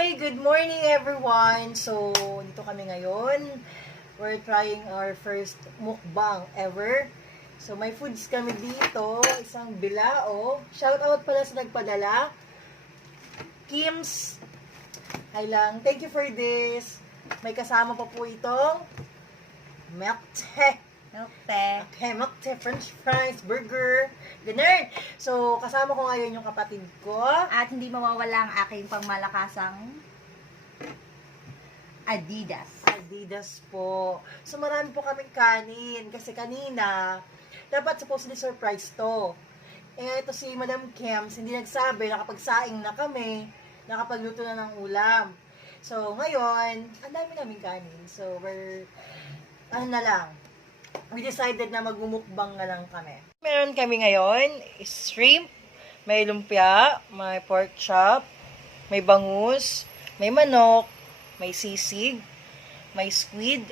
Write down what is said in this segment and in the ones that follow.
Hi! Good morning everyone! So, dito kami ngayon. We're trying our first mukbang ever. So, may foods kami dito. Isang bilao. Shout out pala sa nagpadala. Kim's. Hi lang. Thank you for this. May kasama pa po itong milk tea. Milk tea. Okay, milk tea, french fries, burger. Ganun. So, kasama ko ngayon yung kapatid ko. At hindi mawawala ang aking pangmalakasang Adidas. Adidas po. So, marami po kaming kanin. Kasi kanina, dapat supposedly surprise to. Eh, ito si Madam Kems, hindi nagsabi, nakapagsaing na kami, nakapagluto na ng ulam. So, ngayon, ang dami naming kanin. So, we decided na magmumukbang na lang kami. Meron kami ngayon, shrimp, may lumpia, may pork chop, may bangus, may manok, may sisig, may squid,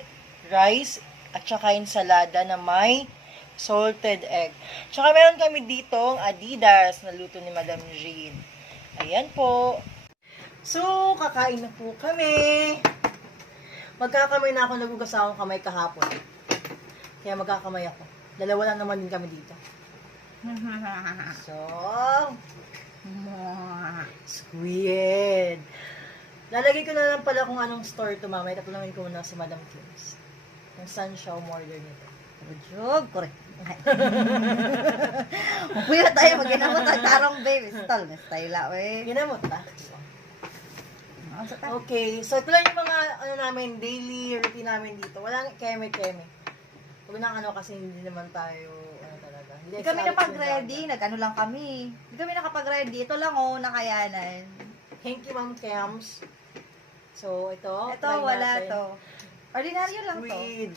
rice, at saka ensalada na may salted egg. Tsaka meron kami ditong Adidas na luto ni Madam Jean. Ayan po. So, kakain na po kami. Magkakamay na ako, nagugas akong kamay kahapon. Kaya magkakamay ako. Dalawa lang naman din kami dito. So, squid. Lalagay ko na lang pala kung anong store ito mamaya. Tatulungin ko muna si Madam Kims. Kung saan siya umorder nito. Ujog, correct. Mapuya tayo, maginamot ang tarong baby. Style la, we. Ginamot ta. Okay, so ito lang yung mga daily routine namin dito. Walang keme-keme. Huwag na kasi hindi naman tayo, talaga. Hindi kami nakapag-ready, nag-ano lang kami. Hindi kami nakapag-ready. Ito lang nakayanan. Thank you, Ma'am Kems. So, ito. Ito, wala to. Ordinaryo lang to. Squid.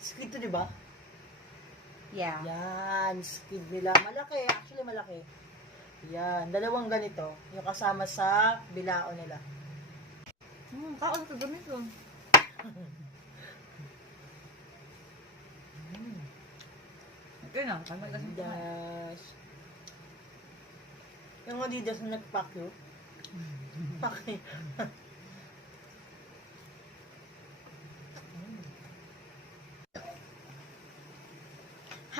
Squid to, di ba? Yeah. Yan, squid nila. Malaki, actually malaki. Yan, dalawang ganito. Yung kasama sa bilao nila. Kaon to ganito. Okay na, kami kasi Adidas. Yung Adidas na nag-pack yun. Okay.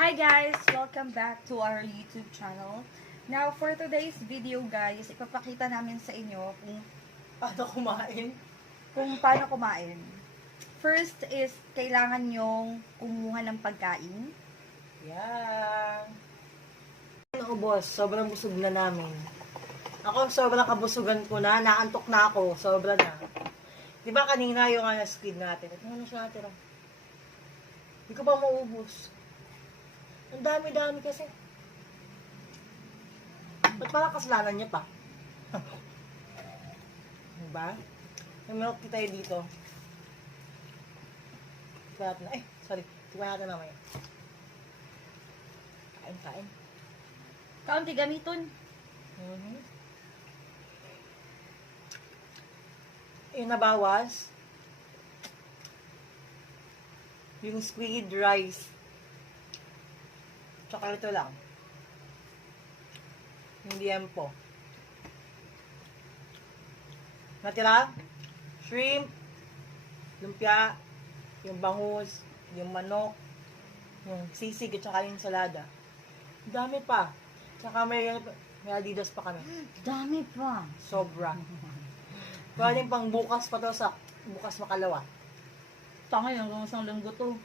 Hi guys! Welcome back to our YouTube channel. Now, for today's video guys, ipapakita namin sa inyo kung paano kumain. First is, kailangan nyong kumuha ng pagkain. Yan. Naubos, sobrang busog na namin. Ako, sobrang kabusugan ko na, naantok na ako, sobra na. Diba kanina yung squid natin? Ito na siya natin. Hindi ko pa maubos. Ang dami-dami kasi. Ba't parang kasalanan niya pa? Diba? May milk tea tayo dito. Sorry. Tignan natin mamaya. Kain. Kaunti gamiton. Yung nabawas, yung squid rice, tsaka ito lang. Yung liempo. Natira, shrimp, lumpia, yung bangus, yung manok, yung sisig, at saka yung ensalada. Dami pa. Tsaka may Adidas pa kami. Dami pa. Sobra. Pwedeng pang bukas pa to sa bukas makalawa. Tanga yung isang linggo to.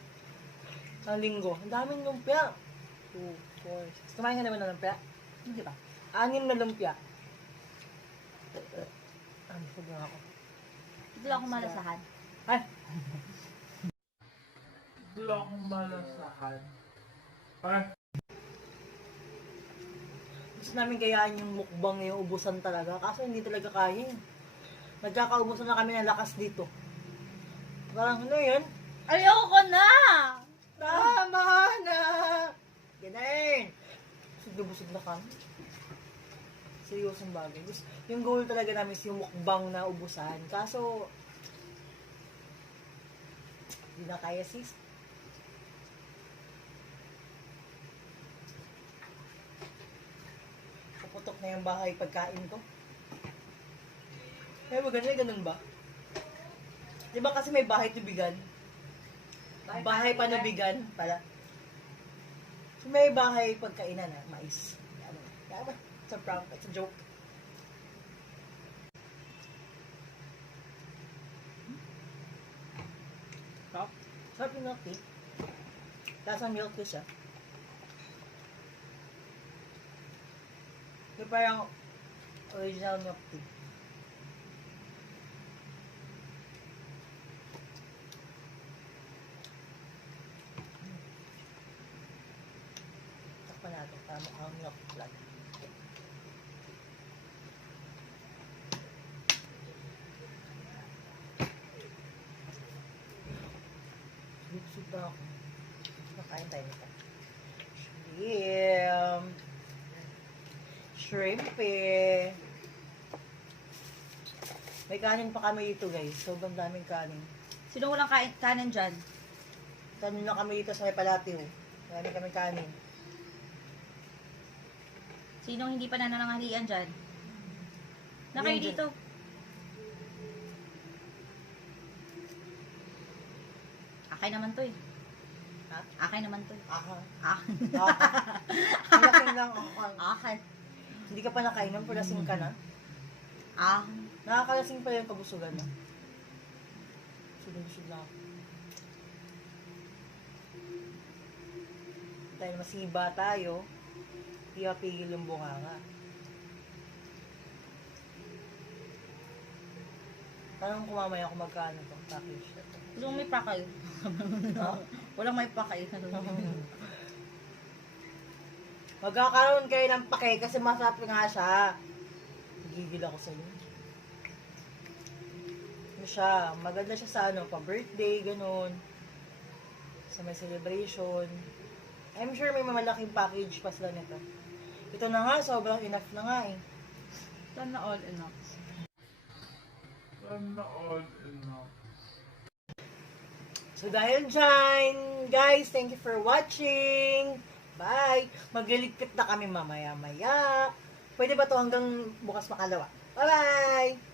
Sa linggo. Ang daming lumpia. 2, 4, 6. Kumain ka naman ng lumpia? Hindi ba? 6 na lumpia. Busog na ako. Hindi lang ako malasahan. Ay! Hindi akong malasahan. Ay! Gusto namin kayaan yung mukbang yung ubusan talaga. Kaso hindi talaga kaya. Nagkakaubusan na kami ng lakas dito. Parang ano yun? Ayoko na! Tama na! Ganun! Busog na kami. Seryosong bagay. Yung goal talaga namin is yung mukbang na ubusan. Kaso, hindi na kaya sis. Puputok na yung bahay pagkain ko. Ay, ganun ba? Di ba kasi may bahay tubigan? Bahay panubigan pala. So, may bahay pagkainan na, mais. Ano, kaya ba? It's a prank, it's a joke. Sarap. Sarap yung milk tea. Lasang milk tea siya. Yung parang original milk tea. Takpan natin. Tama ang milk flat. Sweet ba ako? Makain tayo nito. Shrimp. Shrimp eh. May kanin pa kami dito guys. Sobrang daming kanin. Sino walang kanin dyan? Kanin lang kami dito sa Palatiw. Marami kami kanin. Sinong hindi pa nanananghalian dyan? Na kayo Yan dyan. dito. Akay naman to eh. Ha? Akay naman to eh. Aha. Ah. Aha. Malaking lang ako. Akay. Hindi ka pa nakainom, palasing ka na. Ah. Nakakalasing pa yung kabusugan na. Busog na ako. Dahil masiba tayo, hindi mapigil yung bunganga. Parang kumamaya ako magkano itong package na ito. Gusto mo may pakay? Ha? Walang may pakay. Magkakaroon kayo ng pake kasi masarap nga siya. Gigil ako sa inyo. Ano siya, maganda siya sa ano, pa-birthday, ganun. Sa may celebration. I'm sure may mamalaking package pa sila nito. Ito na nga, sobrang enough na nga eh. Sana all enough. Sana all enough. So dahil dyan, guys, thank you for watching. Bye! Magliligpit na kami mamaya-maya. Pwede ba to hanggang bukas makalawa? Bye-bye!